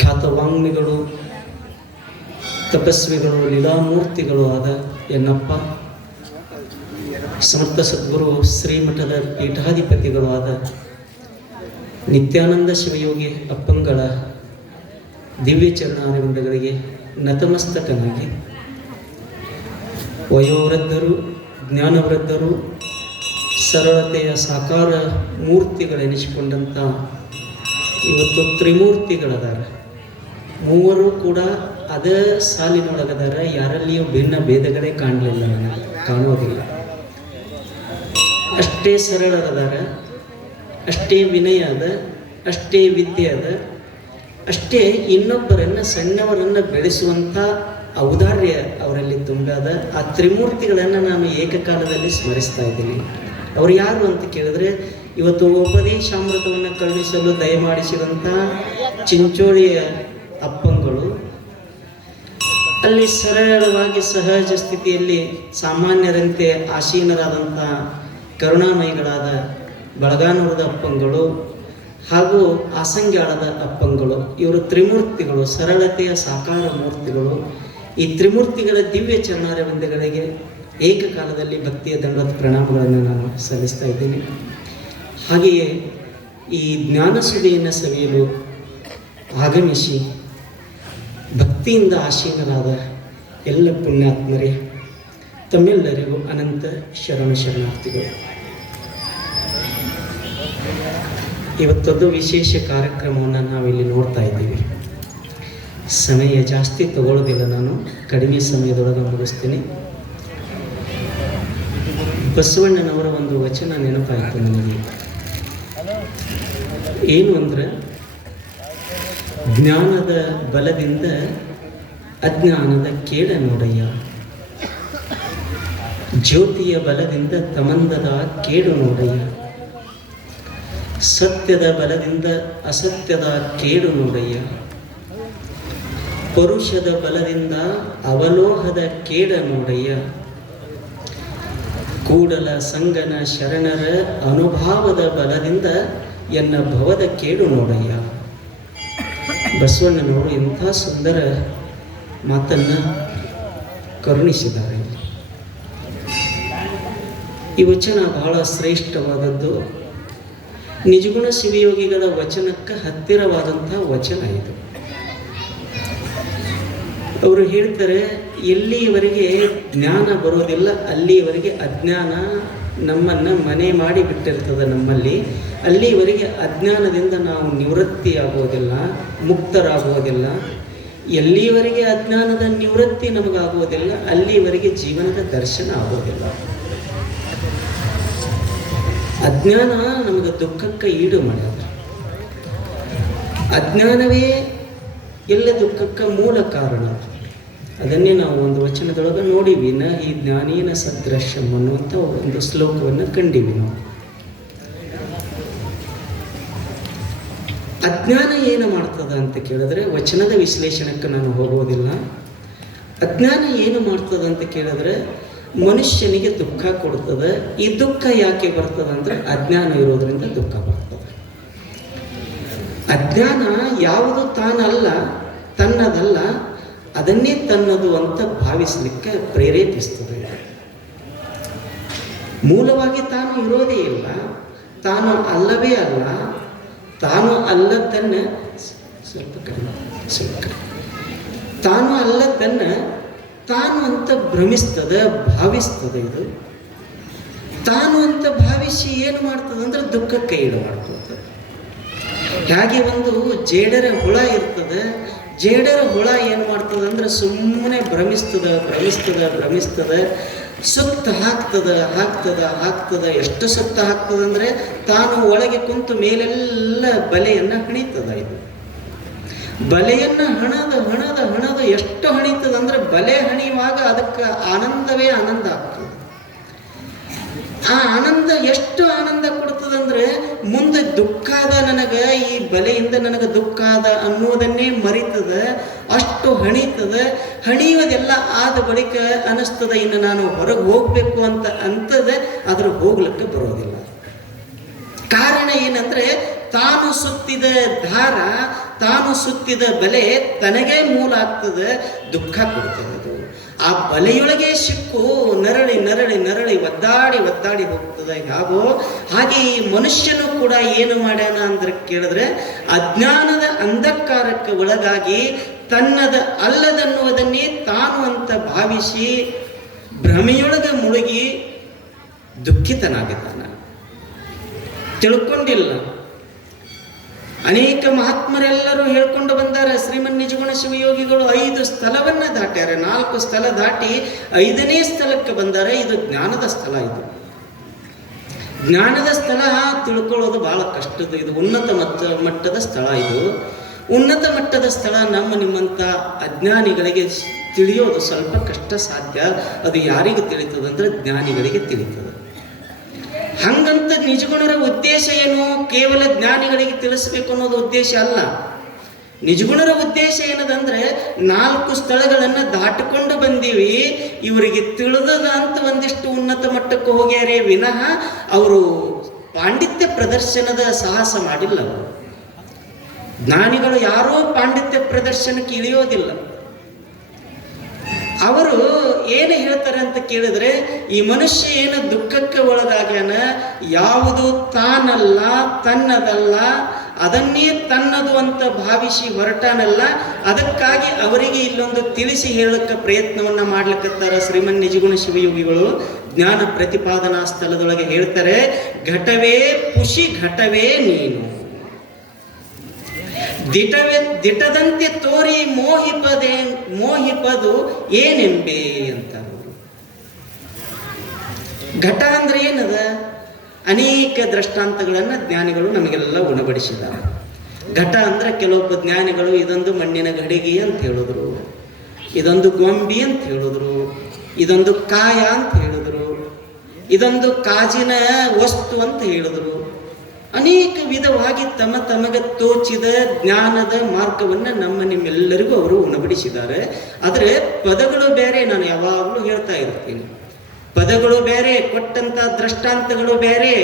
ಖ್ಯಾತ ವಾಂಗ್ಮಿಗಳು ತಪಸ್ವಿಗಳು, ಲೀಲಾಮೂರ್ತಿಗಳು ಆದ ಎನ್ನಪ್ಪ, ಸಮರ್ಥ ಸದ್ಗುರು, ಶ್ರೀಮಠದ ಪೀಠಾಧಿಪತಿಗಳು ಆದ ನಿತ್ಯಾನಂದ ಶಿವಯೋಗಿ ಅಪ್ಪಂಗಳ ದಿವ್ಯ ಚರಣಾರವಿಂದಗಳಿಗೆ ನತಮಸ್ತಕನಾಗಿ. ವಯೋವೃದ್ಧರು, ಜ್ಞಾನವೃದ್ಧರು, ಸರಳತೆಯ ಸಾಕಾರ ಮೂರ್ತಿಗಳೆನಿಸಿಕೊಂಡಂಥ ಇವತ್ತು ತ್ರಿಮೂರ್ತಿಗಳದಾರ. ಮೂವರು ಕೂಡ ಅದೇ ಸಾಲಿನೊಳಗದಾರ, ಯಾರಲ್ಲಿಯೂ ಭಿನ್ನ ಭೇದಗಳೇ ಕಾಣಲಿಲ್ಲ ಕಾಣೋದಿಲ್ಲ ಅಷ್ಟೇ ಸರಳರದಾರ, ಅಷ್ಟೇ ವಿನಯ ಅದ ಅಷ್ಟೇ ವಿದ್ಯೆ ಅದ ಅಷ್ಟೇ ಇನ್ನೊಬ್ಬರನ್ನು ಸಣ್ಣವರನ್ನು ಬೆಳೆಸುವಂಥ ಔದಾರ್ಯ ಅವರಲ್ಲಿ ತುಂಬಾದ ಆ ತ್ರಿಮೂರ್ತಿಗಳನ್ನು ನಾನು ಏಕಕಾಲದಲ್ಲಿ ಸ್ಮರಿಸ್ತಾ ಇದ್ದೀನಿ. ಅವ್ರು ಯಾರು ಅಂತ ಕೇಳಿದ್ರೆ, ಇವತ್ತು ಉಪದೇಶಾಮೃತವನ್ನು ಕರುಣಿಸಲು ದಯಮಾಡಿಸಿದಂಥ ಚಿಂಚೋಳಿಯ ಅಪ್ಪಂಗಳು. ಅಲ್ಲಿ ಸರಳವಾಗಿ ಸಹಜ ಸ್ಥಿತಿಯಲ್ಲಿ ಸಾಮಾನ್ಯರಂತೆ ಆಸೀನರಾದಂಥ ಕರುಣಾಮಯಿಗಳಾದ ಬಳಗಾನೂರದ ಅಪ್ಪಂಗಳು ಹಾಗೂ ಆಸಂಗ್ಯಾಳದ ಅಪ್ಪಂಗಳು. ಇವರು ತ್ರಿಮೂರ್ತಿಗಳು, ಸರಳತೆಯ ಸಾಕಾರ ಮೂರ್ತಿಗಳು. ಈ ತ್ರಿಮೂರ್ತಿಗಳ ದಿವ್ಯ ಚರಣಾರವಿಂದಗಳಿಗೆ ಏಕಕಾಲದಲ್ಲಿ ಭಕ್ತಿಯ ದಂಡದ ಪ್ರಣಾಮಗಳನ್ನು ನಾನು ಸಲ್ಲಿಸ್ತಾ ಇದ್ದೀನಿ. ಹಾಗೆಯೇ ಈ ಜ್ಞಾನಸುದೆಯನ್ನು ಸವಿಯಲು ಆಗಮಿಸಿ ಭಕ್ತಿಯಿಂದ ಆಸೀನರಾದ ಎಲ್ಲ ಪುಣ್ಯಾತ್ಮರೇ, ತಮ್ಮೆಲ್ಲರಿಗೂ ಅನಂತ ಶರಣ ಶರಣಾರ್ಥಿಗಳು. ಇವತ್ತೊಂದು ವಿಶೇಷ ಕಾರ್ಯಕ್ರಮವನ್ನು ನಾವಿಲ್ಲಿ ನೋಡ್ತಾ ಇದ್ದೀವಿ. ಸಮಯ ಜಾಸ್ತಿ ತಗೊಳ್ಳೋದಿಲ್ಲ ನಾನು, ಕಡಿಮೆ ಸಮಯದೊಳಗೆ ಮುಗಿಸ್ತೀನಿ. ಬಸವಣ್ಣನವರ ಒಂದು ವಚನ ನೆನಪಾಯಿತು ನನಗೆ. ಏನು ಅಂದ್ರೆ ಜ್ಞಾನದ ಬಲದಿಂದ ಅಜ್ಞಾನದ ಕೇಡ ನೋಡಯ್ಯ ಜ್ಯೋತಿಯ ಬಲದಿಂದ ತಮಂದದ ಕೇಡು ನೋಡಯ್ಯ ಸತ್ಯದ ಬಲದಿಂದ ಅಸತ್ಯದ ಕೇಡು ನೋಡಯ್ಯ ಪುರುಷದ ಬಲದಿಂದ ಅವಲೋಹದ ಕೇಡ ನೋಡಯ್ಯ ಕೂಡಲ ಸಂಗನ ಶರಣರ ಅನುಭಾವದ ಬಲದಿಂದ ಎನ್ನ ಭವದ ಕೇಡು ನೋಡಯ್ಯ ಬಸವಣ್ಣನವರು ಇಂಥ ಸುಂದರ ಮಾತನ್ನು ಕರುಣಿಸಿದ್ದಾರೆ. ಈ ವಚನ ಬಹಳ ಶ್ರೇಷ್ಠವಾದದ್ದು. ನಿಜಗುಣ ಶಿವಯೋಗಿಗಳ ವಚನಕ್ಕೆ ಹತ್ತಿರವಾದಂಥ ವಚನ ಇದು. ಅವರು ಹೇಳ್ತಾರೆ, ಎಲ್ಲಿಯವರೆಗೆ ಜ್ಞಾನ ಬರೋದಿಲ್ಲ, ಅಲ್ಲಿಯವರೆಗೆ ಅಜ್ಞಾನ ನಮ್ಮನ್ನು ಮನೆ ಮಾಡಿ ಬಿಟ್ಟಿರ್ತದೆ ನಮ್ಮಲ್ಲಿ, ಅಲ್ಲಿವರೆಗೆ ಅಜ್ಞಾನದಿಂದ ನಾವು ನಿವೃತ್ತಿ ಆಗೋದಿಲ್ಲ ಮುಕ್ತರಾಗೋದಿಲ್ಲ ಎಲ್ಲಿವರೆಗೆ ಅಜ್ಞಾನದ ನಿವೃತ್ತಿ ನಮಗಾಗೋದಿಲ್ಲ ಅಲ್ಲಿವರೆಗೆ ಜೀವನದ ದರ್ಶನ ಆಗೋದಿಲ್ಲ ಅಜ್ಞಾನ ನಮಗೆ ದುಃಖಕ್ಕೆ ಈಡು ಮಾಡೋದು. ಅಜ್ಞಾನವೇ ಎಲ್ಲ ದುಃಖಕ್ಕೆ ಮೂಲ ಕಾರಣ ಅದನ್ನೇ ನಾವು ಒಂದು ವಚನದೊಳಗೆ ನೋಡಿವಿ, ನ ಈ ಜ್ಞಾನೀನ ಸದೃಶ್ಯಂ ಅನ್ನುವಂಥ ಒಂದು ಶ್ಲೋಕವನ್ನು ಕಂಡಿವಿ ನಾವು. ಅಜ್ಞಾನ ಏನು ಮಾಡ್ತದ ಅಂತ ಕೇಳಿದ್ರೆ, ವಚನದ ವಿಶ್ಲೇಷಣಕ್ಕೆ ನಾನು ಹೋಗೋದಿಲ್ಲ. ಅಜ್ಞಾನ ಏನು ಮಾಡ್ತದ ಅಂತ ಕೇಳಿದ್ರೆ, ಮನುಷ್ಯನಿಗೆ ದುಃಖ ಕೊಡ್ತದೆ. ಈ ದುಃಖ ಯಾಕೆ ಬರ್ತದೆ ಅಂದ್ರೆ, ಅಜ್ಞಾನ ಇರೋದ್ರಿಂದ ದುಃಖ ಬರ್ತದೆ. ಅಜ್ಞಾನ ಯಾವುದು ತಾನಲ್ಲ, ತನ್ನದಲ್ಲ ಅದನ್ನೇ ತನ್ನದು ಅಂತ ಭಾವಿಸಲಿಕ್ಕೆ ಪ್ರೇರೇಪಿಸ್ತದೆ. ಮೂಲವಾಗಿ ತಾನು ಇರೋದೇ ಇಲ್ಲ, ತಾನು ಅಲ್ಲವೇ ಅಲ್ಲ, ತಾನು ಅಲ್ಲದನ್ನ ಸ್ವಲ್ಪ ಕಡಿಮೆ ಸ್ವಲ್ಪ ಕಡಿಮೆ. ತಾನು ಅಲ್ಲದನ್ನ ತಾನು ಅಂತ ಭ್ರಮಿಸ್ತದೆ, ಭಾವಿಸ್ತದೆ ಇದು. ತಾನು ಅಂತ ಭಾವಿಸಿ ಏನು ಮಾಡ್ತದೆ ಅಂದ್ರೆ ದುಃಖಕ್ಕೆ ಈಡು ಮಾಡ್ಕೊಳ್ತದೆ ಹಾಗೆ ಒಂದು ಜೇಡರ ಹುಳ ಇರ್ತದೆ ಜೇಡರ ಹುಳ ಏನು ಮಾಡ್ತದೆ ಅಂದ್ರೆ ಸುಮ್ಮನೆ ಭ್ರಮಿಸ್ತದ ಭ್ರಮಿಸ್ತದ ಭ್ರಮಿಸ್ತದ, ಸುತ್ತ ಹಾಕ್ತದ ಹಾಕ್ತದ ಹಾಕ್ತದ. ಎಷ್ಟು ಸುತ್ತ ಹಾಕ್ತದ ಅಂದರೆ ತಾನು ಒಳಗೆ ಕುಂತು ಮೇಲೆಲ್ಲ ಬಲೆಯನ್ನು ಹಣಿತದ ಇದು. ಬಲೆಯನ್ನು ಹಣದ ಹಣದ ಹಣದ ಎಷ್ಟು ಹಣಿತದ ಅಂದ್ರೆ ಬಲೆ ಹಣಿಯುವಾಗ ಅದಕ್ಕೆ ಆನಂದವೇ ಆನಂದ ಆಗ್ತದೆ. ಆ ಆನಂದ, ಎಷ್ಟು ಆನಂದ ಕೊಡ್ತದಂದ್ರೆ ಮುಂದೆ ದುಃಖ ಆದ ನನಗೆ, ಈ ಬಲೆಯಿಂದ ನನಗೆ ದುಃಖ ಅದ ಅನ್ನೋದನ್ನೇ ಮರಿತದ, ಅಷ್ಟು ಹಣಿತದ ಹಣಿಯೋದೆಲ್ಲ ಆದ ಬಳಿಕ ಅನಿಸ್ತದ ಇನ್ನು ನಾನು ಹೊರಗೆ ಹೋಗ್ಬೇಕು ಅಂತ ಅಂತದ ಅದ್ರ ಹೋಗ್ಲಿಕ್ಕೆ ಬರೋದಿಲ್ಲ ಕಾರಣ ಏನಂದ್ರೆ, ತಾನು ಸುತ್ತಿದ ದಾರ ತಾನು ಸುತ್ತಿದ ಬಲೆ ತನಗೇ ಮೂಲ ಆಗ್ತದೆ, ದುಃಖ ಕೊಡ್ತದೆ. ಆ ಬಲೆಯೊಳಗೆ ಸಿಕ್ಕು, ನರಳಿ ನರಳಿ ನರಳಿ, ಒದ್ದಾಡಿ ಒದ್ದಾಡಿ ಹೋಗ್ತದೆ. ಹಾಗೋ ಹಾಗೆ ಈ ಮನುಷ್ಯನು ಕೂಡ ಏನು ಮಾಡ್ಯಾನ ಅಂದ್ರೆ ಕೇಳಿದ್ರೆ, ಅಜ್ಞಾನದ ಅಂಧಕಾರಕ್ಕೆ ಒಳಗಾಗಿ ತನ್ನದ ಅಲ್ಲದನ್ನುವುದನ್ನೇ ತಾನು ಅಂತ ಭಾವಿಸಿ ಭ್ರಮೆಯೊಳಗೆ ಮುಳುಗಿ ದುಃಖಿತನಾಗಿದ್ದಾನೆ. ತಿಳ್ಕೊಂಡಿಲ್ಲ. ಅನೇಕ ಮಹಾತ್ಮರೆಲ್ಲರೂ ಹೇಳ್ಕೊಂಡು ಬಂದಾರೆ, ಶ್ರೀಮನ್ ನಿಜಗುಣ ಶಿವಯೋಗಿಗಳು ಐದು ಸ್ಥಳವನ್ನ ದಾಟ್ಯಾರೆ. ನಾಲ್ಕು ಸ್ಥಳ ದಾಟಿ ಐದನೇ ಸ್ಥಳಕ್ಕೆ ಬಂದಾರೆ. ಇದು ಜ್ಞಾನದ ಸ್ಥಳ ಇದು. ಜ್ಞಾನದ ಸ್ಥಳ ತಿಳ್ಕೊಳ್ಳೋದು ಬಹಳ ಕಷ್ಟದ ಇದು. ಉನ್ನತ ಮಟ್ಟ ಮಟ್ಟದ ಸ್ಥಳ ಇದು. ಉನ್ನತ ಮಟ್ಟದ ಸ್ಥಳ ನಮ್ಮ ನಿಮ್ಮಂಥ ಅಜ್ಞಾನಿಗಳಿಗೆ ತಿಳಿಯೋದು ಸ್ವಲ್ಪ ಕಷ್ಟ ಸಾಧ್ಯ. ಅದು ಯಾರಿಗೆ ತಿಳಿತದೆ ಅಂದ್ರೆ ಜ್ಞಾನಿಗಳಿಗೆ ತಿಳಿತದೆ. ನಿಜಗುಣರ ಉದ್ದೇಶ ಏನು? ಕೇವಲ ಜ್ಞಾನಿಗಳಿಗೆ ತಿಳಿಸಬೇಕು ಅನ್ನೋದು ಉದ್ದೇಶ ಅಲ್ಲ. ನಿಜಗುಣರ ಉದ್ದೇಶ ಏನದಂದ್ರೆ ನಾಲ್ಕು ಸ್ಥಳಗಳನ್ನು ದಾಟಿಕೊಂಡು ಬಂದೀವಿ. ಇವರಿಗೆ ತಿಳಿದದ ಅಂತ ಒಂದಿಷ್ಟು ಉನ್ನತ ಮಟ್ಟಕ್ಕೆ ಹೋಗ್ಯಾರೆ. ವಿನಃ ಅವರು ಪಾಂಡಿತ್ಯ ಪ್ರದರ್ಶನದ ಸಾಹಸ ಮಾಡಿಲ್ಲ. ಅವರು ಜ್ಞಾನಿಗಳು ಯಾರೂ ಪಾಂಡಿತ್ಯ ಪ್ರದರ್ಶನಕ್ಕೆ ಇಳಿಯೋದಿಲ್ಲ. ಅವರು ಏನು ಹೇಳ್ತಾರೆ ಅಂತ ಕೇಳಿದ್ರೆ, ಈ ಮನುಷ್ಯ ಏನು ದುಃಖಕ್ಕೆ ಒಳಗಾಗ್ಯಾನ? ಯಾವುದು ತಾನಲ್ಲ, ತನ್ನದಲ್ಲ, ಅದನ್ನೇ ತನ್ನದು ಅಂತ ಭಾವಿಸಿ ಹೊರಟಾನಲ್ಲ, ಅದಕ್ಕಾಗಿ ಅವರಿಗೆ ಇಲ್ಲೊಂದು ತಿಳಿಸಿ ಹೇಳಕ್ಕೆ ಪ್ರಯತ್ನವನ್ನ ಮಾಡ್ಲಿಕ್ಕತ್ತಾರ ಶ್ರೀಮನ್ ನಿಜಗುಣ ಶಿವಯೋಗಿಗಳು. ಜ್ಞಾನ ಪ್ರತಿಪಾದನಾ ಸ್ಥಳದೊಳಗೆ ಹೇಳ್ತಾರೆ, ಘಟವೇ ಖುಷಿ ಘಟವೇ ನೀನು. ದಿಟವೆ ದಿಟದಂತೆ ತೋರಿ ಮೋಹಿಪದೆ ಮೋಹಿಪದು ಏನೆಂಬೆ ಅಂತ ಘಟ ಅಂದ್ರೆ ಏನದ? ಅನೇಕ ದೃಷ್ಟಾಂತಗಳನ್ನು ಜ್ಞಾನಿಗಳು ನಮಗೆಲ್ಲ ಉಣಬಡಿಸಿದ್ದಾರೆ. ಘಟ ಅಂದ್ರೆ ಕೆಲವೊಬ್ಬ ಜ್ಞಾನಿಗಳು ಇದೊಂದು ಮಣ್ಣಿನ ಗಡಿಗೆ ಅಂತ ಹೇಳಿದ್ರು, ಇದೊಂದು ಗೊಂಬಿ ಅಂತ ಹೇಳಿದ್ರು, ಇದೊಂದು ಕಾಯ ಅಂತ ಹೇಳಿದ್ರು, ಇದೊಂದು ಕಾಜಿನ ವಸ್ತು ಅಂತ ಹೇಳಿದ್ರು. ಅನೇಕ ವಿಧವಾಗಿ ತಮ್ಮ ತಮಗೆ ತೋಚಿದ ಜ್ಞಾನದ ಮಾರ್ಗವನ್ನು ನಮ್ಮ ನಿಮ್ಮೆಲ್ಲರಿಗೂ ಅವರು ಉಣಬಡಿಸಿದ್ದಾರೆ. ಆದರೆ ಪದಗಳು ಬೇರೆ, ನಾನು ಯಾವಾಗಲೂ ಹೇಳ್ತಾ ಇರ್ತೀನಿ. ಪದಗಳು ಬೇರೆ, ಕೊಟ್ಟಂತ ದೃಷ್ಟಾಂತಗಳು ಬೇರೆ,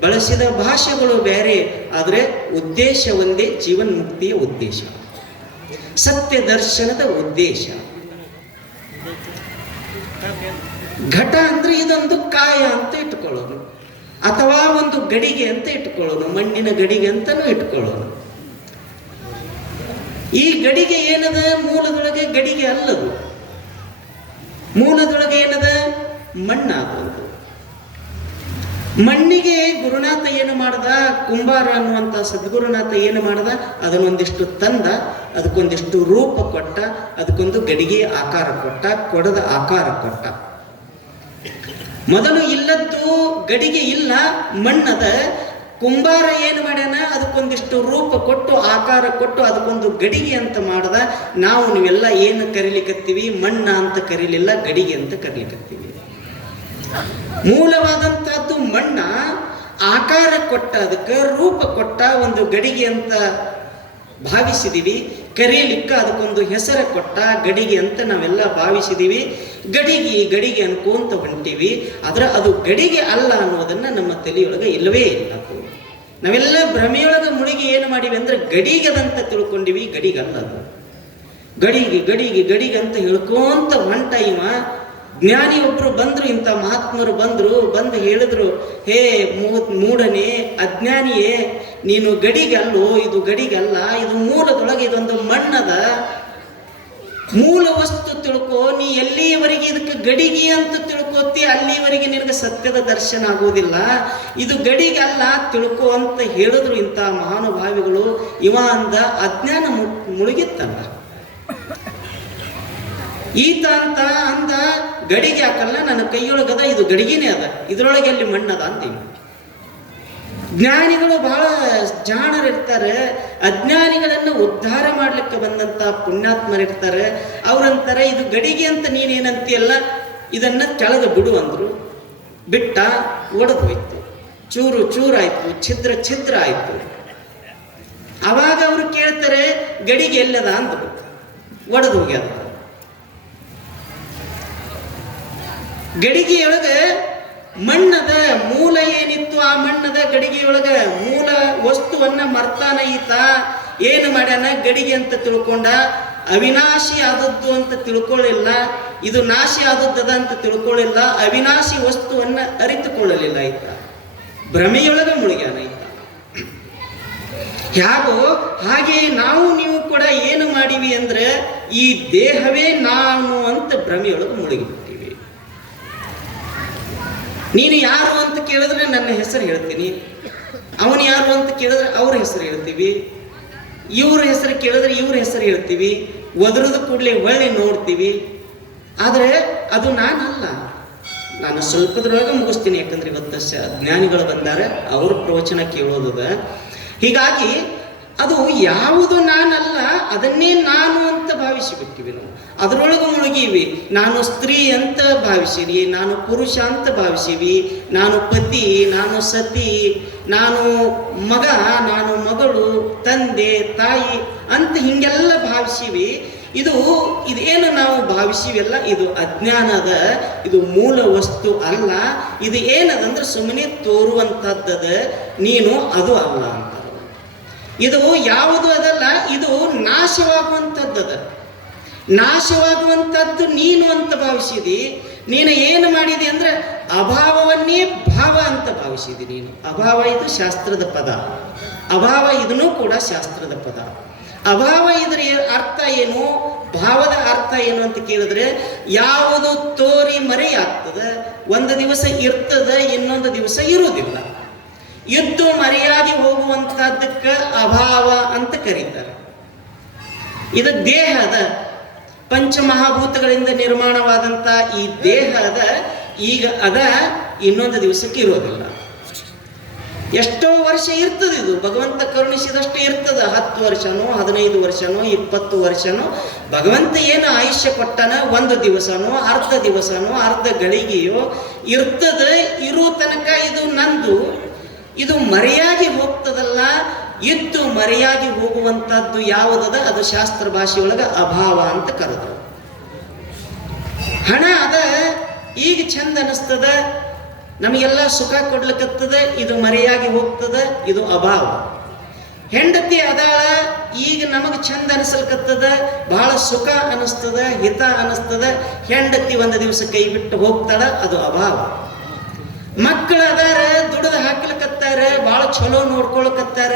ಬಳಸಿದ ಭಾಷೆಗಳು ಬೇರೆ, ಆದರೆ ಉದ್ದೇಶ ಒಂದೇ, ಜೀವನ್ ಮುಕ್ತಿಯ ಉದ್ದೇಶ. ಸತ್ಯ ದರ್ಶನದ ಉದ್ದೇಶ. ಘಟ ಅಂದ್ರೆ ಇದೊಂದು ಕಾಯ ಅಂತ ಇಟ್ಕೊಳ್ಳೋದು. ಅಥವಾ ಒಂದು ಗಡಿಗೆ ಅಂತ ಇಟ್ಕೊಳ್ಳೋಣ ಮಣ್ಣಿನ ಗಡಿಗೆ ಅಂತಲೂ ಇಟ್ಕೊಳ್ಳೋಣ ಈ ಗಡಿಗೆ ಏನದ? ಮೂಲದೊಳಗೆ ಗಡಿಗೆ ಅಲ್ಲದು. ಮೂಲದೊಳಗೆ ಏನದ? ಮಣ್ಣಾದದ್ದು ಮಣ್ಣಿಗೆ ಗುರುನಾಥ ಏನು ಮಾಡ್ದ? ಕುಂಬಾರ ಅನ್ನುವಂಥ ಸದ್ಗುರುನಾಥ ಏನು ಮಾಡ್ದ? ಅದನ್ನೊಂದಿಷ್ಟು ತಂದ, ಅದಕ್ಕೊಂದಿಷ್ಟು ರೂಪ ಕೊಟ್ಟ, ಅದಕ್ಕೊಂದು ಗಡಿಗೆ ಆಕಾರ ಕೊಟ್ಟ, ಕೊಡದ ಆಕಾರ ಕೊಟ್ಟ. ಮೊದಲು ಇಲ್ಲದ್ದು ಗಡಿಗೆ ಇಲ್ಲ, ಮಣ್ಣದ ಕುಂಬಾರ ಏನು ಮಾಡ್ಯಾನ? ಅದಕ್ಕೊಂದಿಷ್ಟು ರೂಪ ಕೊಟ್ಟು, ಆಕಾರ ಕೊಟ್ಟು ಅದಕ್ಕೊಂದು ಗಡಿಗೆ ಅಂತ ಮಾಡ್ದ. ನಾವು ನೀವೆಲ್ಲ ಏನು ಕರಿಲಿಕತ್ತೀವಿ? ಮಣ್ಣ ಅಂತ ಕರೀಲಿಲ್ಲ, ಗಡಿಗೆ ಅಂತ ಕರೀಲಿಕತ್ತೀವಿ. ಮೂಲವಾದಂತಹದ್ದು ಮಣ್ಣ ಆಕಾರ ಕೊಟ್ಟ, ಅದಕ್ಕೆ ರೂಪ ಕೊಟ್ಟ ಒಂದು ಗಡಿಗೆ ಅಂತ ಭಾವಿಸಿದೀವಿ. ಕರೀಲಿಕ್ಕೆ ಅದಕ್ಕೊಂದು ಹೆಸರ ಕೊಟ್ಟ ಗಡಿಗೆ ಅಂತ ನಾವೆಲ್ಲ ಭಾವಿಸಿದೀವಿ. ಗಡಿಗೆ ಗಡಿಗೆ ಅನ್ಕೊಂತ ಹೊಂಟೀವಿ. ಆದ್ರೆ ಅದು ಗಡಿಗೆ ಅಲ್ಲ ಅನ್ನೋದನ್ನ ನಮ್ಮ ತಲೆಯೊಳಗೆ ಇಲ್ಲವೇ ಇಲ್ಲ. ನಾವೆಲ್ಲ ಭ್ರಮೆಯೊಳಗೆ ಮುಳುಗಿ ಏನು ಮಾಡಿವಿ ಅಂದ್ರೆ ಗಡಿಗದಂತ ತಿಳ್ಕೊಂಡಿವಿ, ಗಡಿಗಲ್ಲ ಅದು. ಗಡಿಗೆ ಗಡಿಗೆ ಗಡಿಗೆ ಅಂತ ಹೇಳ್ಕೊಂತ ಹೊಂಟ ಇವ. ಜ್ಞಾನಿ ಒಬ್ರು ಬಂದ್ರು, ಇಂಥ ಮಹಾತ್ಮರು ಬಂದ್ರು, ಬಂದು ಹೇಳಿದ್ರು, ಹೇ ಮೂಢನೇ, ಅಜ್ಞಾನಿಯೇ, ನೀನು ಗಡಿಗಲ್ಲೋ, ಇದು ಗಡಿಗಲ್ಲ, ಇದು ಮೂಲದೊಳಗೆ ಇದೊಂದು ಮಣ್ಣದ ಮೂಲ ವಸ್ತು ತಿಳ್ಕೋ, ನೀ ಎಲ್ಲಿಯವರೆಗೆ ಇದಕ್ಕೆ ಗಡಿಗೆ ಅಂತ ತಿಳ್ಕೋತಿ ಅಲ್ಲಿವರೆಗೆ ನಿನಗೆ ಸತ್ಯದ ದರ್ಶನ ಆಗೋದಿಲ್ಲ ಇದು ಗಡಿಗೆ ತಿಳ್ಕೊ ಅಂತ ಹೇಳಿದ್ರು ಇಂಥ ಮಹಾನುಭಾವಿಗಳು. ಇವ ಅಂದ ಅಜ್ಞಾನ ಮುಳುಗಿತ್ತಲ್ಲ. ಈತ ಅಂತ ಅಂದ, ಗಡಿಗೆ ಹಾಕಲ್ಲ, ನನ್ನ ಕೈಯೊಳಗದ, ಇದು ಗಡಿಗೆನೇ ಅದ. ಇದರೊಳಗೆ ಅಲ್ಲಿ ಮಣ್ಣದ ಅಂತೀವಿ ಜ್ಞಾನಿಗಳು ಬಹಳ ಜಾಣರಿರ್ತಾರೆ. ಅಜ್ಞಾನಿಗಳನ್ನು ಉದ್ಧಾರ ಮಾಡಲಿಕ್ಕೆ ಬಂದಂತ ಪುಣ್ಯಾತ್ಮರಿರ್ತಾರೆ. ಅವರಂತಾರೆ, ಇದು ಗಡಿಗೆ ಅಂತ ನೀನೇನಂತೀಯಲ್ಲ? ಇದನ್ನ ಕೆಳಗೆ ಬಿಡು ಅಂದ್ರು. ಬಿಟ್ಟ ಒಡೆದು ಹೋಯ್ತು. ಚೂರು ಚೂರಾಯ್ತು. ಛಿದ್ರ ಛಿದ್ರ ಆಯ್ತು. ಅವಾಗ ಅವರು ಕೇಳ್ತಾರೆ, ಗಡಿಗೆ ಎಲ್ಲದ? ಅಂದ್ರು ಒಡೆದು ಹೋಗ್ಯದ ಗಡಿಗೆಯೊಳಗೆ ಮಣ್ಣದ ಮೂಲ ಏನಿತ್ತು ಆ ಮಣ್ಣದ ಗಡಿಗೆಯೊಳಗ ಮೂಲ ವಸ್ತುವನ್ನ ಮರ್ತಾನ ಈತ. ಏನು ಮಾಡ್ಯಾನ? ಗಡಿಗೆ ಅಂತ ತಿಳ್ಕೊಂಡ. ಅವಿನಾಶಿ ಆದದ್ದು ಅಂತ ತಿಳ್ಕೊಳ್ಳಿಲ್ಲ. ಇದು ನಾಶಿ ಆದದ್ದದ ಅಂತ ತಿಳ್ಕೊಳ್ಳಿಲ್ಲ. ಅವಿನಾಶಿ ವಸ್ತುವನ್ನ ಅರಿತುಕೊಳ್ಳಲಿಲ್ಲ ಈತ. ಭ್ರಮೆಯೊಳಗ ಮುಳುಗ್ಯಾನ ಈತ. ಹೇಗೋ ಹಾಗೆ ನಾವು ನೀವು ಕೂಡ ಏನು ಮಾಡಿವಿ ಅಂದ್ರೆ ಈ ದೇಹವೇ ನಾನು ಅಂತ ಭ್ರಮೆಯೊಳಗೆ ಮುಳುಗಿಬಿಟ್ಟಿವಿ ನೀನು ಯಾರು ಅಂತ ಕೇಳಿದ್ರೆ ನನ್ನ ಹೆಸರು ಹೇಳ್ತೀನಿ. ಅವನು ಯಾರು ಅಂತ ಕೇಳಿದ್ರೆ ಅವ್ರ ಹೆಸರು ಹೇಳ್ತೀವಿ. ಇವ್ರ ಹೆಸರು ಕೇಳಿದ್ರೆ ಇವ್ರ ಹೆಸರು ಹೇಳ್ತೀವಿ. ಒದರದ ಕೂಡಲೇ ಒಳ್ಳೆ ನೋಡ್ತೀವಿ. ಆದರೆ ಅದು ನಾನಲ್ಲ. ನಾನು ಸ್ವಲ್ಪದ್ರೊಳಗೆ ಮುಗಿಸ್ತೀನಿ, ಯಾಕಂದ್ರೆ ಇವತ್ತು ಜ್ಞಾನಿಗಳು ಬಂದಾರೆ, ಅವ್ರ ಪ್ರವಚನ ಕೇಳೋದದ. ಹೀಗಾಗಿ ಅದು ಯಾವುದು ನಾನಲ್ಲ, ಅದನ್ನೇ ನಾನು ಅಂತ ಭಾವಿಸಿಬಿಟ್ಟಿವಿ ನಾವು ಅದರೊಳಗೆ ಮುಳುಗಿವಿ. ನಾನು ಸ್ತ್ರೀ ಅಂತ ಭಾವಿಸಿರಿ, ನಾನು ಪುರುಷ ಅಂತ ಭಾವಿಸಿವಿ ನಾನು ಪತಿ, ನಾನು ಸತಿ, ನಾನು ಮಗ, ನಾನು ಮಗಳು, ತಂದೆ, ತಾಯಿ ಅಂತ ಹಿಂಗೆಲ್ಲ ಭಾವಿಸಿವಿ. ಇದು ಇದೇನು ನಾವು ಭಾವಿಸಿವೆಲ್ಲ? ಇದು ಅಜ್ಞಾನದ, ಇದು ಮೂಲ ವಸ್ತು ಅಲ್ಲ. ಇದು ಏನದಂದ್ರೆ ಸುಮ್ಮನೆ ತೋರುವಂಥದ್ದದ, ನೀನು ಅದು ಅಲ್ಲ ಅಂತ ಇದು ಯಾವುದು ಅದಲ್ಲ? ಇದು ನಾಶವಾಗುವಂಥದ್ದದ ನಾಶವಾಗುವಂಥದ್ದು ನೀನು ಅಂತ ಭಾವಿಸಿದಿ, ನೀನು ಏನು ಮಾಡಿದೆ ಅಂದರೆ ಅಭಾವವನ್ನೇ ಭಾವ ಅಂತ ಭಾವಿಸಿದಿ ನೀನು. ಅಭಾವ ಇದು ಶಾಸ್ತ್ರದ ಪದ. ಅಭಾವ ಇದನ್ನು ಕೂಡ ಶಾಸ್ತ್ರದ ಪದ. ಅಭಾವ ಇದರ ಅರ್ಥ ಏನು? ಭಾವದ ಅರ್ಥ ಏನು ಅಂತ ಕೇಳಿದ್ರೆ, ಯಾವುದು ತೋರಿ ಮರೆಯಾಗ್ತದೆ, ಒಂದು ದಿವಸ ಇರ್ತದೆ, ಇನ್ನೊಂದು ದಿವಸ ಇರುವುದಿಲ್ಲ. ಇದ್ದು ಮರೆಯಾಗಿ ಹೋಗುವಂಥದ್ದಕ್ಕೆ ಅಭಾವ ಅಂತ ಕರೀತಾರೆ. ಇದು ದೇಹದ ಪಂಚಮಹಾಭೂತಗಳಿಂದ ನಿರ್ಮಾಣವಾದಂಥ ಈ ದೇಹದ ಈಗ ಅದ, ಇನ್ನೊಂದು ದಿವಸಕ್ಕೆ ಇರೋದಿಲ್ಲ. ಎಷ್ಟೋ ವರ್ಷ ಇರ್ತದೆ ಇದು. ಭಗವಂತ ಕರುಣಿಸಿದಷ್ಟು ಇರ್ತದ. ಹತ್ತು ವರ್ಷನೋ, ಹದಿನೈದು ವರ್ಷನೋ, ಇಪ್ಪತ್ತು ವರ್ಷನೋ, ಭಗವಂತ ಏನು ಆಯುಷ್ಯ ಕೊಟ್ಟನ? ಒಂದು ದಿವಸನೋ, ಅರ್ಧ ದಿವಸನೋ, ಅರ್ಧ ಗಳಿಗೆಯೋ ಇರ್ತದೆ. ಇರೋ ತನಕ ಇದು ನಂದು. ಇದು ಮರೆಯಾಗಿ ಹೋಗ್ತದಲ್ಲ ಇದ್ದು ಮರೆಯಾಗಿ ಹೋಗುವಂಥದ್ದು ಯಾವುದದ? ಅದು ಶಾಸ್ತ್ರ ಭಾಷೆಯೊಳಗೆ ಅಭಾವ ಅಂತ ಕರೆದರು. ಹಣ ಅದ, ಈಗ ಚಂದ ಅನಿಸ್ತದ, ನಮಗೆಲ್ಲ ಸುಖ ಕೊಡ್ಲಿಕ್ಕತ್ತದ ಇದು ಮರೆಯಾಗಿ ಹೋಗ್ತದ, ಇದು ಅಭಾವ. ಹೆಂಡತಿ ಅದಾಳ, ಈಗ ನಮಗೆ ಚಂದ ಅನಿಸಲ್ಕತ್ತದ ಬಹಳ ಸುಖ ಅನಿಸ್ತದ, ಹಿತ ಅನಿಸ್ತದ, ಹೆಂಡತಿ ಒಂದು ದಿವಸ ಕೈ ಬಿಟ್ಟು ಹೋಗ್ತಾಳ, ಅದು ಅಭಾವ. ಮಕ್ಕಳು ಅದಾರ ಹಾಕ್ಲಿಕತ್ತಾರ, ಭಾಳ ಚಲೋ ನೋಡ್ಕೊಳಕತ್ತಾರ.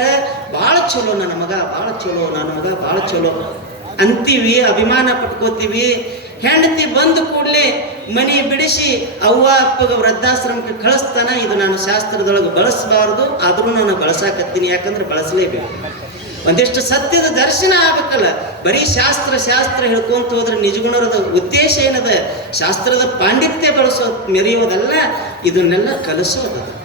ಭಾಳ ಚಲೋ ನನ್ನ ಮಗ, ಭಾಳ ಚಲೋ, ನನ್ನ ಮಗ ಭಾಳ ಚಲೋ. ಅಂತೀವಿ, ಅಭಿಮಾನ ಪಟ್ಕೋತೀವಿ. ಹೆಂಡತಿ ಬಂದ ಕೂಡಲೇ ಮನೆ ಬಿಡಿಸಿ ಅವ್ವ, ಅಪ್ಪಗ ವೃದ್ಧಾಶ್ರಮಕ್ಕೆ ಕಳಿಸ್ತಾನ, ಇದು ನಾನು ಶಾಸ್ತ್ರದೊಳಗೆ ಬಳಸಬಾರ್ದು, ಆದರೂ ನಾನು ಬಳಸಾಕತ್ತೀನಿ, ಯಾಕಂದ್ರೆ ಬಳಸಲೇಬೇಕು. ಒಂದಿಷ್ಟು ಸತ್ಯದ ದರ್ಶನ ಆಗ್ಬೇಕಲ್ಲ. ಬರೀ ಶಾಸ್ತ್ರ ಶಾಸ್ತ್ರ ಹೇಳ್ಕೊಂತ ಹೋದ್ರೆ ನಿಜಗುಣರದ ಉದ್ದೇಶ ಏನದ? ಶಾಸ್ತ್ರದ ಪಾಂಡಿತ್ಯ ಬಳಸೋ, ಮೆರೆಯೋದಲ್ಲ, ಇದನ್ನೆಲ್ಲ ಕಲಿಸೋದು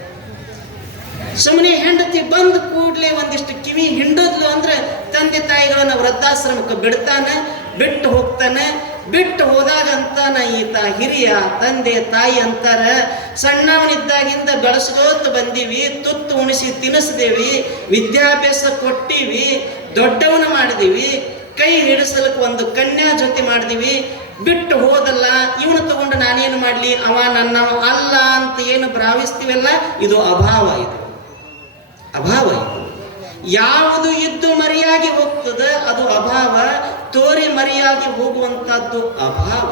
ಸುಮ್ಮನೆ ಹೆಂಡತಿ ಬಂದ ಕೂಡಲೇ ಒಂದಿಷ್ಟು ಕಿವಿ ಹಿಂಡದ್ಲು ಅಂದ್ರೆ ತಂದೆ ತಾಯಿಗಳನ್ನ ವೃದ್ಧಾಶ್ರಮಕ್ಕೆ ಬಿಡ್ತಾನೆ, ಬಿಟ್ಟು ಹೋಗ್ತಾನೆ, ಬಿಟ್ಟು ಹೋದಾಗ ಅಂತಾನ ಈತ ಹಿರಿಯ ತಂದೆ ತಾಯಿ ಅಂತಾರ. ಸಣ್ಣವನಿದ್ದಾಗಿಂದ ಬೆಳೆಸ್ಕೋತ ಬಂದೀವಿ, ತುತ್ತು ಉಣಿಸಿ ತಿನ್ನಿಸಿದೇವಿ, ವಿದ್ಯಾಭ್ಯಾಸ ಕೊಟ್ಟಿವಿ ದೊಡ್ಡವನ ಮಾಡಿದೀವಿ, ಕೈ ಹಿಡಿಸಲಕ್ಕೆ ಒಂದು ಕನ್ಯಾ ಜೊತೆ ಮಾಡಿದೀವಿ, ಬಿಟ್ಟು ಹೋದಲ್ಲ ಇವನು ತಗೊಂಡು ನಾನೇನು ಮಾಡಲಿ? ಅವ ನನ್ನ ಅಲ್ಲ ಅಂತ ಏನು ಭಾವಿಸ್ತೀವಲ್ಲ, ಇದು ಅಭಾವ ಇದು. ಅಭಾವ ಇದು ಯಾವುದು ಇದ್ದು ಮರಿಯಾಗಿ ಹೋಗ್ತದೆ, ಅದು ಅಭಾವ. ತೋರಿ ಮರಿಯಾಗಿ ಹೋಗುವಂತಹದ್ದು ಅಭಾವ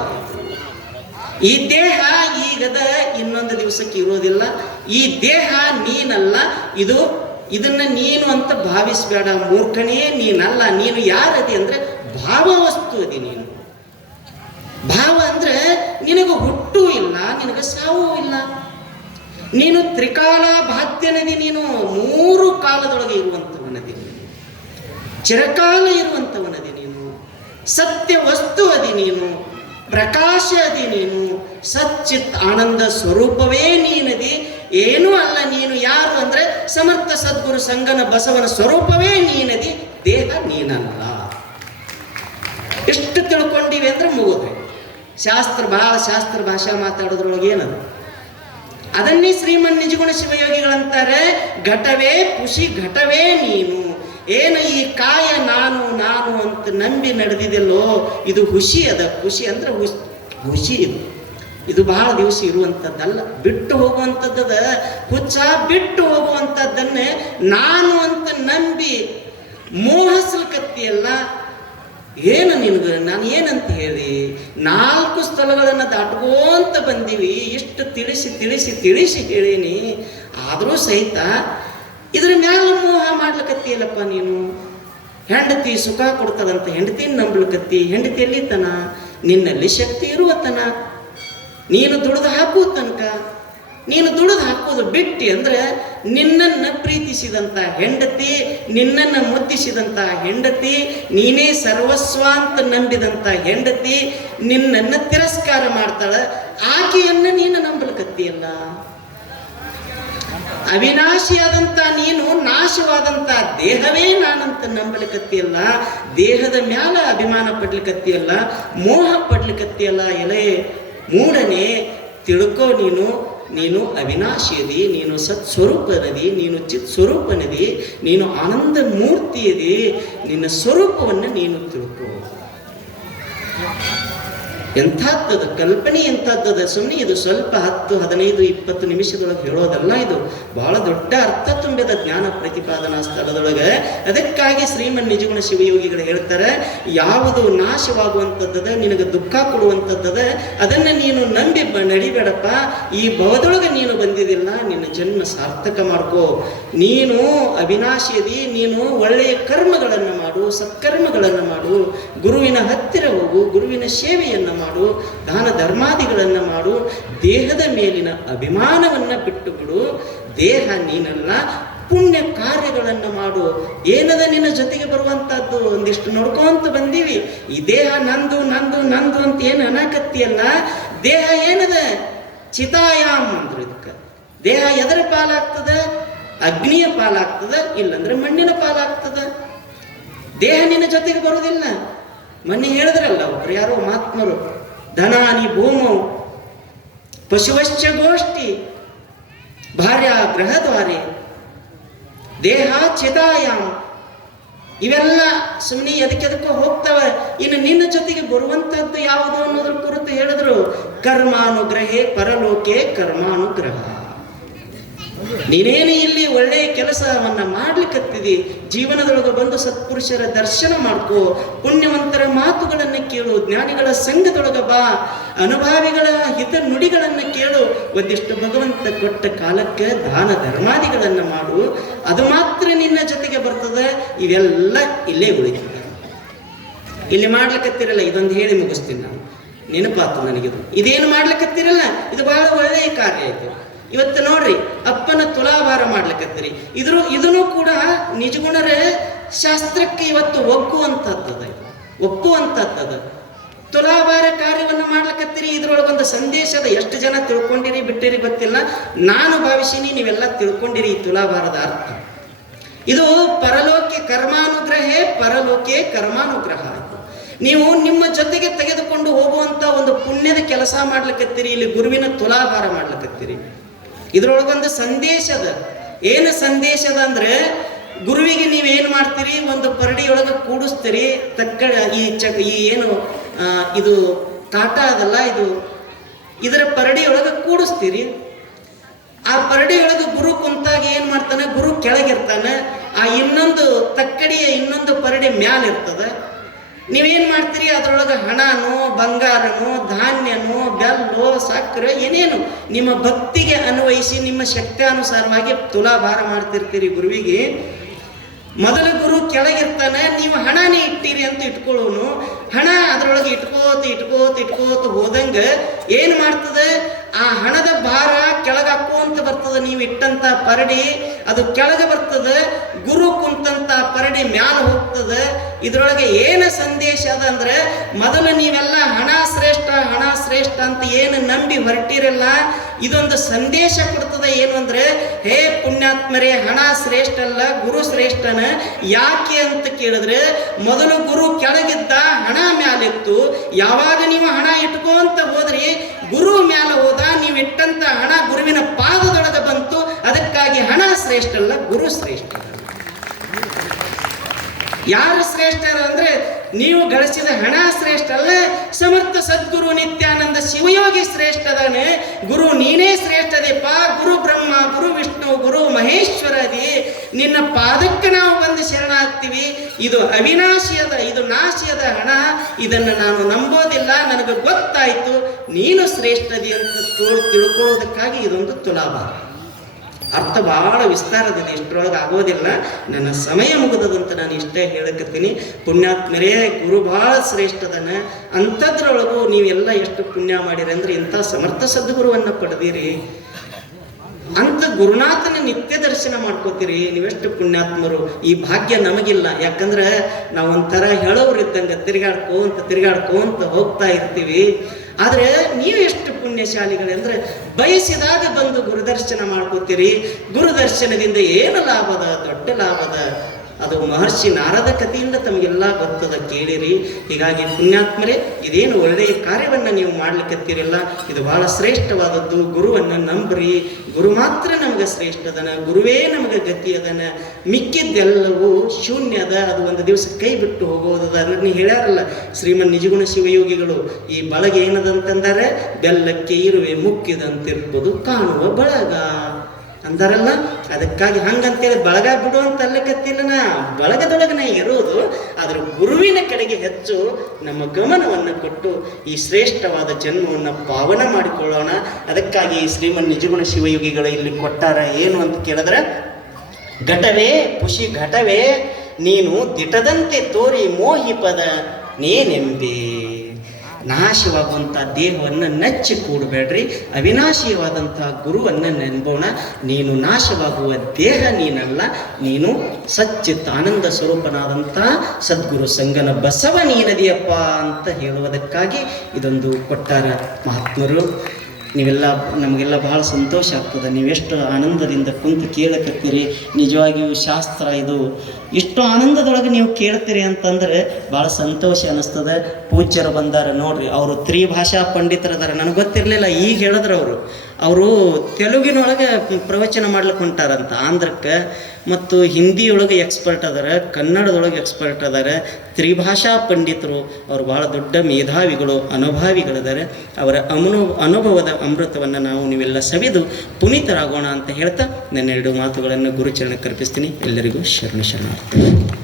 ಈ ದೇಹ ಈಗದ ಇನ್ನೊಂದು ದಿವಸಕ್ಕೆ ಇರೋದಿಲ್ಲ. ಈ ದೇಹ ನೀನಲ್ಲ. ಇದು, ಇದನ್ನ ನೀನು ಅಂತ ಭಾವಿಸಬೇಡ. ಮೂರ್ಖನೇ ನೀನಲ್ಲ. ನೀನು ಯಾರದಿ ಅಂದ್ರೆ ಭಾವವಸ್ತು ಅದಿ ನೀನು. ಭಾವ ಅಂದ್ರೆ ನಿನಗೆ ಹುಟ್ಟು ಇಲ್ಲ, ನಿನಗೆ ಸಾವು ಇಲ್ಲ. ನೀನು ತ್ರಿಕಾಲ ಬಾಧ್ಯನದಿ ನೀನು ಮೂರು ಕಾಲದೊಳಗೆ ಇರುವಂಥವನದಿ ಚಿರಕಾಲ ಇರುವಂಥವನದಿ ನೀನು. ಸತ್ಯ ವಸ್ತು ಅದಿ ನೀನು. ಪ್ರಕಾಶ ಅದಿ ನೀನು. ಸಚ್ಚಿತ್ ಆನಂದ ಸ್ವರೂಪವೇ ನೀನದಿ. ಏನೂ ಅಲ್ಲ ನೀನು ಯಾರು ಅಂದರೆ ಸಮರ್ಥ ಸದ್ಗುರು ಸಂಗನ ಬಸವನ ಸ್ವರೂಪವೇ ನೀನದಿ. ದೇಹ ನೀನಲ್ಲ. ಎಷ್ಟು ತಿಳ್ಕೊಂಡಿವಿ ಅಂದ್ರೆ ಮುಗಿದ್ವಿ ಶಾಸ್ತ್ರ ಭಾಳ ಶಾಸ್ತ್ರ ಭಾಷಾ ಮಾತಾಡೋದ್ರೊಳಗೆ ಏನದು? ಅದನ್ನೇ ಶ್ರೀಮನ್ ನಿಜಗುಣ ಶಿವಯೋಗಿಗಳಂತಾರೆ, ಘಟವೇ ಖುಷಿ ಘಟವೇ ನೀನು. ಏನು ಈ ಕಾಯ ನಾನು ನಾನು ಅಂತ ನಂಬಿ ನಡೆದಿದೆಲ್ಲೋ ಇದು ಖುಷಿ ಅದ. ಖುಷಿ ಅಂದ್ರೆ ಖುಷಿ ಇದು. ಇದು ಬಹಳ ದಿವಸ ಇರುವಂಥದ್ದಲ್ಲ ಬಿಟ್ಟು ಹೋಗುವಂಥದ್ದದ ಹುಚ್ಚ ಬಿಟ್ಟು ಹೋಗುವಂಥದ್ದನ್ನೇ ನಾನು ಅಂತ ನಂಬಿ ಮೋಹಸಲ್ಕತ್ತಿಯಲ್ಲ ಏನು ನಿನಗೆ? ನಾನು ಏನಂತ ಹೇಳಿ? ನಾಲ್ಕು ಸ್ಥಳಗಳನ್ನು ದಾಟ್ಕೋಂತ ಬಂದೀವಿ. ಇಷ್ಟು ತಿಳಿಸಿ ತಿಳಿಸಿ ತಿಳಿಸಿ ಹೇಳೀನಿ. ಆದರೂ ಸಹಿತ ಇದ್ರ ಮ್ಯಾಲ ಮೋಹ ಮಾಡ್ಲಿಕ್ಕತ್ತಿಯಲ್ಲಪ್ಪ ನೀನು. ಹೆಂಡತಿ ಸುಖ ಕೊಡ್ತದಂತ ಹೆಂಡತಿ ನಂಬ್ಲಿಕ್ಕತ್ತಿ ಹೆಂಡತಿ ಎಲ್ಲಿತನ ನಿನ್ನಲ್ಲಿ ಶಕ್ತಿ ಇರುವತನ ನೀನು ದುಡಿದು ಹಾಕುವ ತನಕ. ನೀನು ದುಡಿದು ಹಾಕೋದು ಬಿಟ್ಟಿ ಅಂದ್ರೆ ನಿನ್ನನ್ನು ಪ್ರೀತಿಸಿದಂಥ ಹೆಂಡತಿ, ನಿನ್ನನ್ನು ಮುದ್ದಿಸಿದಂಥ ಹೆಂಡತಿ, ನೀನೇ ಸರ್ವಸ್ವ ಅಂತ ನಂಬಿದಂಥ ಹೆಂಡತಿ ನಿನ್ನನ್ನು ತಿರಸ್ಕಾರ ಮಾಡ್ತಾಳೆ. ಆಕೆಯನ್ನು ನೀನು ನಂಬಲಿಕತ್ತಿಯಲ್ಲ. ಅವಿನಾಶಿಯಾದಂಥ ನೀನು ನಾಶವಾದಂಥ ದೇಹವೇ ನಾನಂತ ನಂಬಲಿಕತ್ತಿಯಲ್ಲ. ದೇಹದ ಮ್ಯಾಲ ಅಭಿಮಾನ ಪಡ್ಲಿಕತ್ತಿಯಲ್ಲ, ಮೋಹ ಪಡ್ಲಿಕತ್ತಿಯಲ್ಲ ಎಲೆ. ಮೂಡನೆ ತಿಳ್ಕೋ ನೀನು ನೀನು ಅವಿನಾಶಿಯದಿ, ನೀನು ಸತ್ ಸ್ವರೂಪನದಿ ನೀನು ಚಿತ್ ಸ್ವರೂಪನದಿ ನೀನು ಆನಂದ ಮೂರ್ತಿಯದಿ ನಿನ್ನ ಸ್ವರೂಪವನ್ನು ನೀನು ತಿಳ್ಕೋ. ಎಂಥದ್ದದ ಕಲ್ಪನೆ, ಎಂಥದ್ದದ ಸುಮ್ಮನೆ ಇದು ಸ್ವಲ್ಪ ಹತ್ತು, ಹದಿನೈದು, ಇಪ್ಪತ್ತು ನಿಮಿಷದೊಳಗೆ ಹೇಳೋದಲ್ಲ ಇದು. ಬಹಳ ದೊಡ್ಡ ಅರ್ಥ ತುಂಬಿದ ಜ್ಞಾನ ಪ್ರತಿಪಾದನಾ ಸ್ಥಳದೊಳಗೆ. ಅದಕ್ಕಾಗಿ ಶ್ರೀಮನ್ ನಿಜಗುಣ ಶಿವಯೋಗಿಗಳು ಹೇಳ್ತಾರೆ, ಯಾವುದು ನಾಶವಾಗುವಂಥದ್ದದ, ನಿನಗೆ ದುಃಖ ಕೊಡುವಂಥದ್ದದ, ಅದನ್ನು ನೀನು ನಂಬಿ ನಡಿಬೇಡಪ್ಪ. ಈ ಭವದೊಳಗೆ ನೀನು ಬಂದಿದ್ದಿಲ್ಲ, ನಿನ್ನ ಜನ್ಮ ಸಾರ್ಥಕ ಮಾಡ್ಕೋ. ನೀನು ಅವಿನಾಶಿಯದಿ, ನೀನು ಒಳ್ಳೆಯ ಕರ್ಮಗಳನ್ನು ಮಾಡು, ಸತ್ಕರ್ಮಗಳನ್ನು ಮಾಡು. ಗುರುವಿನ ಹತ್ತಿರ ಹೋಗು, ಗುರುವಿನ ಸೇವೆಯನ್ನು ಮಾಡು, ದಾನ ಧರ್ಮಾದಿಗಳನ್ನು ಮಾಡು, ದೇಹದ ಮೇಲಿನ ಅಭಿಮಾನವನ್ನು ಬಿಟ್ಟು ಬಿಡು ದೇಹ ನೀನಲ್ಲ, ಪುಣ್ಯ ಕಾರ್ಯಗಳನ್ನು ಮಾಡು. ಏನದ ನಿನ್ನ ಜೊತೆಗೆ ಬರುವಂಥದ್ದು ಒಂದಿಷ್ಟು ನೋಡ್ಕೊಂತ ಬಂದೀವಿ. ಈ ದೇಹ ನಂದು ನಂದು ನಂದು ಅಂತ ಏನು ಅನಾಕತ್ತಿಯಲ್ಲ? ದೇಹ ಏನದ? ಚಿತಾಯಾಮ್ ಅಂದ್ರು ಇದಕ್ಕೆ. ದೇಹ ಎದರ ಪಾಲಾಗ್ತದ? ಅಗ್ನಿಯ ಪಾಲಾಗ್ತದ? ಇಲ್ಲಂದ್ರೆ ಮಣ್ಣಿನ ಪಾಲಾಗ್ತದ. ದೇಹ ನಿನ್ನ ಜೊತೆಗೆ ಬರುವುದಿಲ್ಲ ಮೊನ್ನೆ ಹೇಳಿದ್ರಲ್ಲ ಒಬ್ರು ಯಾರೋ ಮಹಾತ್ಮರು. ಧನಾನಿ ಭೂಮೌ ಪಶುವಶ್ಚ ಗೋಷ್ಠಿ ಭಾರ್ಯ ಗೃಹದ್ವಾರೆ ದೇಹ ಚಿತಾಯಾಮ್ ಇವೆಲ್ಲ ಸುಮ್ಮನೆ ಎದಕ್ಕೆದಕ್ಕೋ ಹೋಗ್ತವೆ. ಇನ್ನು ನಿನ್ನ ಜೊತೆಗೆ ಬರುವಂಥದ್ದು ಯಾವುದು ಅನ್ನೋದ್ರ ಕುರಿತು ಹೇಳಿದ್ರು. ಕರ್ಮಾನುಗ್ರಹೇ ಪರಲೋಕೆ ಕರ್ಮಾನುಗ್ರಹ. ನೀನೇನು ಇಲ್ಲಿ ಒಳ್ಳೆಯ ಕೆಲಸವನ್ನು ಮಾಡ್ಲಿಕ್ಕತ್ತಿದಿ ಜೀವನದೊಳಗೆ ಬಂದು ಸತ್ಪುರುಷರ ದರ್ಶನ ಮಾಡ್ಕೋ, ಪುಣ್ಯವಂತರ ಮಾತುಗಳನ್ನು ಕೇಳು, ಜ್ಞಾನಿಗಳ ಸಂಘದೊಳಗೆ ಬಾ, ಅನುಭಾವಿಗಳ ಹಿತ ನುಡಿಗಳನ್ನು ಕೇಳು. ಒಂದಿಷ್ಟು ಭಗವಂತ ಕೊಟ್ಟ ಕಾಲಕ್ಕೆ ದಾನ ಧರ್ಮಾದಿಗಳನ್ನು ಮಾಡು. ಅದು ಮಾತ್ರ ನಿನ್ನ ಜೊತೆಗೆ ಬರ್ತದೆ, ಇವೆಲ್ಲ ಇಲ್ಲೇ ಉಳಿತದೆ. ಇಲ್ಲಿ ಮಾಡ್ಲಿಕ್ಕತ್ತಿರಲ್ಲ ಇದೊಂದು ಹೇಳಿ ಮುಗಿಸ್ತೀನಿ ನಾನು. ನೆನಪಾತು ನನಗಿದು. ಇದೇನು ಮಾಡ್ಲಿಕ್ಕತ್ತಿರಲ್ಲ ಇದು ಬಹಳ ಒಳ್ಳೆಯ ಕಾರ್ಯ ಆಯ್ತು. ಇವತ್ತು ನೋಡ್ರಿ, ಅಪ್ಪನ ತುಲಾಭಾರ ಮಾಡ್ಲಿಕ್ಕತ್ತೀರಿ ಇದ್ರ, ಇದನ್ನು ಕೂಡ ನಿಜಗುಣರ ಶಾಸ್ತ್ರಕ್ಕೆ ಇವತ್ತು ಒಪ್ಪುವಂಥದ್ದದ ಇದು ಒಪ್ಪುವಂಥದ್ದದ ತುಲಾಭಾರ ಕಾರ್ಯವನ್ನು ಮಾಡ್ಲಿಕ್ಕತ್ತೀರಿ ಇದ್ರೊಳಗೆ ಒಂದು ಸಂದೇಶದ ಎಷ್ಟು ಜನ ತಿಳ್ಕೊಂಡಿರಿ, ಬಿಟ್ಟಿರಿ ಗೊತ್ತಿಲ್ಲ. ನಾನು ಭಾವಿಸಿನಿ, ನೀವೆಲ್ಲ ತಿಳ್ಕೊಂಡಿರಿ ಈ ತುಲಾಭಾರದ ಅರ್ಥ. ಇದು ಪರಲೋಕೆ ಕರ್ಮಾನುಗ್ರಹೇ ಪರಲೋಕೆ ಕರ್ಮಾನುಗ್ರಹ ನೀವು ನಿಮ್ಮ ಜೊತೆಗೆ ತೆಗೆದುಕೊಂಡು ಹೋಗುವಂತ ಒಂದು ಪುಣ್ಯದ ಕೆಲಸ ಮಾಡ್ಲಿಕ್ಕತ್ತೀರಿ ಇಲ್ಲಿ ಗುರುವಿನ ತುಲಾಭಾರ ಮಾಡ್ಲಿಕ್ಕತ್ತೀರಿ ಇದ್ರೊಳಗೊಂದು ಸಂದೇಶದ. ಏನು ಸಂದೇಶದ ಅಂದ್ರೆ, ಗುರುವಿಗೆ ಏನು ಮಾಡ್ತೀರಿ? ಒಂದು ಪರಡಿಯೊಳಗೆ ಕೂಡಿಸ್ತೀರಿ. ತಕ್ಕ ಈ ಚ ಈ ಏನು ಇದು ಕಾಟ ಅದಲ್ಲ, ಇದು ಇದರ ಪರಡಿಯೊಳಗೆ ಕೂಡಿಸ್ತೀರಿ. ಆ ಪರಡಿಯೊಳಗೆ ಗುರು ಕುಂತಾಗ ಏನು ಮಾಡ್ತಾನೆ? ಗುರು ಕೆಳಗಿರ್ತಾನೆ. ಆ ಇನ್ನೊಂದು ತಕ್ಕಡಿಯ ಇನ್ನೊಂದು ಪರಡಿ ಮ್ಯಾಲ ಇರ್ತದೆ ನೀವೇನ್ ಮಾಡ್ತೀರಿ? ಅದರೊಳಗೆ ಹಣನೋ, ಬಂಗಾರನೋ, ಧಾನ್ಯನೋ, ಬೆಲ್ಲೋ, ಸಕ್ಕರೆ, ಏನೇನು ನಿಮ್ಮ ಭಕ್ತಿಗೆ ಅನ್ವಯಿಸಿ, ನಿಮ್ಮ ಶಕ್ತಿಯಾನುಸಾರವಾಗಿ ತುಲಾಭಾರ ಮಾಡ್ತಿರ್ತೀರಿ ಗುರುವಿಗೆ. ಮೊದಲ ಗುರು ಕೆಳಗಿರ್ತಾನೆ, ನೀವು ಹಣನೇ ಇಟ್ಟಿರಿ ಅಂತ ಇಟ್ಕೊಳ್ಳೋನು. ಹಣ ಅದರೊಳಗೆ ಇಟ್ಕೋತ ಇಟ್ಕೋತ ಇಟ್ಕೋತ ಹೋದಂಗೆ ಏನು ಮಾಡ್ತದೆ? ಆ ಹಣದ ಭಾರ ಕೆಳಗೆ ಅಂತ ಬರ್ತದೆ ನೀವು ಇಟ್ಟಂತ ಪರಡಿ, ಅದು ಕೆಳಗೆ ಬರ್ತದೆ, ಗುರು ಕುಂತಂತ ಪರಡಿ ಮ್ಯಾಲ ಹೋಗ್ತದೆ. ಇದ್ರೊಳಗೆ ಏನು ಸಂದೇಶ ಅದ ಅಂದ್ರೆ, ಮೊದಲು ನೀವೆಲ್ಲ ಹಣ ಶ್ರೇಷ್ಠ ಹಣ ಶ್ರೇಷ್ಠ ಅಂತ ಏನು ನಂಬಿ ಹೊರಟಿರಲ್ಲ, ಇದೊಂದು ಸಂದೇಶ ಕೊಡ್ತದೆ ಏನು ಅಂದ್ರೆ, ಹೇ ಪುಣ್ಯಾತ್ಮರೇ, ಹಣ ಶ್ರೇಷ್ಠ ಅಲ್ಲ, ಗುರು ಶ್ರೇಷ್ಠನ, ಯಾಕೆ ಅಂತ ಕೇಳಿದ್ರೆ, ಮೊದಲು ಗುರು ಕೆಳಗಿದ್ದ ಹಣ ಮ್ಯಾಲಿತ್ತು, ಯಾವಾಗ ನೀವು ಹಣ ಇಟ್ಕೊಂತ ಹೋದ್ರಿ ಗುರು ಮ್ಯಾಲೆ ಹೋದ, ನೀವು ಇಟ್ಟಂತ ಹಣ ಗುರುವಿನ ಪಾದದೊಳಗೆ ಬಂತು, ಅದಕ್ಕಾಗಿ ಹಣ ಶ್ರೇಷ್ಠ ಅಲ್ಲ, ಗುರು ಶ್ರೇಷ್ಠ. ಯಾರು ಶ್ರೇಷ್ಠರು ಅಂದ್ರೆ ನೀವು ಗಳಿಸಿದ ಹಣ ಶ್ರೇಷ್ಠ ಅಲ್ಲ ಸಮರ್ಥ ಸದ್ಗುರು ನಿತ್ಯಾನಂದ ಶಿವಯೋಗಿ ಶ್ರೇಷ್ಠದಾನೆ. ಗುರು ನೀನೇ ಶ್ರೇಷ್ಠದೇಪ ಗುರು ಬ್ರಹ್ಮ, ಗುರು ವಿಷ್ಣು, ಗುರು ಮಹೇಶ್ವರದಿ. ನಿನ್ನ ಪಾದಕ್ಕೆ ನಾವು ಬಂದು ಶರಣಾಗ್ತೀವಿ. ಇದು ಅವಿನಾಶಿಯದ, ಇದು ನಾಶಿಯದ ಹಣ. ಇದನ್ನು ನಾನು ನಂಬೋದಿಲ್ಲ, ನನಗೆ ಗೊತ್ತಾಯಿತು. ನೀನು ಶ್ರೇಷ್ಠದಿ ಅಂತ ತಿಳ್ಕೊಳ್ಳೋದಕ್ಕಾಗಿ ಇದೊಂದು ತುಲಾಭ ಅರ್ಥ ಬಹಳ ವಿಸ್ತಾರದಿದೆ ಇಷ್ಟರೊಳಗೆ ಆಗೋದಿಲ್ಲ. ನನ್ನ ಸಮಯ ಮುಗಿದದಂತ ನಾನು ಇಷ್ಟೇ ಹೇಳಕತ್ತೀನಿ. ಪುಣ್ಯಾತ್ಮರೇ, ಗುರು ಬಹಳ ಶ್ರೇಷ್ಠದನ ಅಂಥದ್ರೊಳಗೂ ನೀವೆಲ್ಲ ಎಷ್ಟು ಪುಣ್ಯ ಮಾಡಿರಿ ಅಂದ್ರೆ ಇಂಥ ಸಮರ್ಥ ಸದ್ಗುರುವನ್ನು ಪಡೆದಿರಿ. ಅಂತ ಗುರುನಾಥನ ನಿತ್ಯ ದರ್ಶನ ಮಾಡ್ಕೋತೀರಿ. ನೀವೆಷ್ಟು ಪುಣ್ಯಾತ್ಮರು. ಈ ಭಾಗ್ಯ ನಮಗಿಲ್ಲ. ಯಾಕಂದ್ರೆ ನಾವು ಒಂಥರ ಅಂತ ತಿರುಗಾಡ್ಕೋ ಅಂತ ಹೋಗ್ತಾ ಇರ್ತೀವಿ. ಆದರೆ ನೀವು ಎಷ್ಟು ಪುಣ್ಯಶಾಲಿಗಳು ಅಂದ್ರೆ ಬಯಸಿದಾಗ ಬಂದು ಗುರುದರ್ಶನ ಮಾಡ್ಕೋತೀರಿ. ಗುರುದರ್ಶನದಿಂದ ಏನು ಲಾಭದ ದೊಡ್ಡ ಲಾಭದ? ಅದು ಮಹರ್ಷಿ ನಾರದ ಕಥೆಯಿಂದ ತಮಗೆಲ್ಲ ಗೊತ್ತದ ಕೇಳಿರಿ. ಹೀಗಾಗಿ ಪುಣ್ಯಾತ್ಮರೇ, ಇದೇನು ಒಳ್ಳೆಯ ಕಾರ್ಯವನ್ನು ನೀವು ಮಾಡ್ಲಿಕ್ಕತ್ತೀರಲ್ಲ ಇದು ಬಹಳ ಶ್ರೇಷ್ಠವಾದದ್ದು. ಗುರುವನ್ನು ನಂಬ್ರಿ. ಗುರು ಮಾತ್ರ ನಮಗೆ ಶ್ರೇಷ್ಠದನ ಗುರುವೇ ನಮಗೆ ಗತಿಯದನ ಮಿಕ್ಕಿದ್ದೆಲ್ಲವೂ ಶೂನ್ಯದ ಅದು. ಒಂದು ದಿವಸ ಕೈ ಬಿಟ್ಟು ಹೋಗೋದದ. ಅದನ್ನ ಹೇಳ್ಯಾರಲ್ಲ, ಶ್ರೀಮನ್ ನಿಜಗುಣ ಶಿವಯೋಗಿಗಳು. ಈ ಬಳಗ ಏನದಂತಂದರೆ, ಬೆಲ್ಲಕ್ಕೆ ಇರುವೆ ಮುಕ್ಕಿದಂತಿರ್ಬೋದು ಕಾಣುವ ಬಳಗ. ಅಂದಾರಲ್ಲ? ಅದಕ್ಕಾಗಿ ಹಂಗಂತೇಳಿ ಬಳಗ ಬಿಡು ಅಂತ ಅಲ್ಲಕತ್ತಿಲ್ಲ ನಾ. ಬಳಗದೊಳಗೆ ನಾ ಇರೋದು ಅದರ ಗುರುವಿನ ಕಡೆಗೆ ಹೆಚ್ಚು ನಮ್ಮ ಗಮನವನ್ನು ಕೊಟ್ಟು ಈ ಶ್ರೇಷ್ಠವಾದ ಜನ್ಮವನ್ನು ಪಾವನ ಮಾಡಿಕೊಳ್ಳೋಣ. ಅದಕ್ಕಾಗಿ ಶ್ರೀಮನ್ ನಿಜಗುಣ ಶಿವಯೋಗಿಗಳು ಇಲ್ಲಿ ಕೊಟ್ಟಾರ ಏನು ಅಂತ ಕೇಳಿದ್ರೆ, ಘಟವೇ ಖುಷಿ ಘಟವೇ, ನೀನು ದಿಟದಂತೆ ತೋರಿ ಮೋಹಿಪದ ನೇನೆಂಬೆ. ನಾಶವಾಗುವಂಥ ದೇಹವನ್ನು ನಚ್ಚಿ ಕೂಡಬೇಡ್ರಿ. ಅವಿನಾಶಿಯವಾದಂಥ ಗುರುವನ್ನು ನೆನ್ಬೋಣ. ನೀನು ನಾಶವಾಗುವ ದೇಹ ನೀನಲ್ಲ. ನೀನು ಸಚ್ಚಿತ್ ಆನಂದ ಸ್ವರೂಪನಾದಂಥ ಸದ್ಗುರು ಸಂಗನ ಬಸವ ನೀನದಿಯಪ್ಪ ಅಂತ ಹೇಳುವುದಕ್ಕಾಗಿ ಇದೊಂದು ಕೊಟ್ಟಾರ ಮಹಾತ್ಮರು. ನೀವೆಲ್ಲ ನಮಗೆಲ್ಲ ಬಹಳ ಸಂತೋಷ ಆಗ್ತದೆ. ನೀವೆಷ್ಟು ಆನಂದದಿಂದ ಕುಂತು ಕೇಳಕತ್ತೀರಿ. ನಿಜವಾಗಿಯೂ ಶಾಸ್ತ್ರ ಇದು. ಇಷ್ಟು ಆನಂದದೊಳಗೆ ನೀವು ಕೇಳ್ತೀರಿ ಅಂತಂದ್ರೆ ಭಾಳ ಸಂತೋಷ ಅನ್ನಿಸ್ತದೆ ಪೂಜ್ಯರು ಬಂದಾರ ನೋಡ್ರಿ, ಅವರು ತ್ರಿಭಾಷಾ ಪಂಡಿತರದಾರ. ನನಗೆ ಗೊತ್ತಿರಲಿಲ್ಲ, ಈಗ ಹೇಳಿದ್ರು ಅವರು. ಅವರು ತೆಲುಗಿನೊಳಗೆ ಪ್ರವಚನ ಮಾಡ್ಲಿಕ್ಕೆ ಹೊಂಟಾರಂತ ಆಂಧ್ರಕ್ಕೆ ಮತ್ತು ಹಿಂದಿಯೊಳಗೆ ಎಕ್ಸ್ಪರ್ಟ್ ಅದಾರೆ, ಕನ್ನಡದೊಳಗೆ ಎಕ್ಸ್ಪರ್ಟ್ ಅದಾರೆ, ತ್ರಿಭಾಷಾ ಪಂಡಿತರು, ಅವರು ಭಾಳ ದೊಡ್ಡ ಮೇಧಾವಿಗಳು ಅನುಭಾವಿಗಳಿದ್ದಾರೆ ಅವರ ಅಮನು, ಅನುಭವದ ಅಮೃತವನ್ನು ನಾವು ನೀವೆಲ್ಲ ಸವಿದು ಪುನೀತರಾಗೋಣ ಅಂತ ಹೇಳ್ತಾ ನನ್ನ ಎರಡು ಮಾತುಗಳನ್ನು ಗುರುಚರಣಕ್ಕೆ ಅರ್ಪಿಸ್ತೀನಿ. ಎಲ್ಲರಿಗೂ ಶರಣ ಶರಣಾರ್ಥಿ.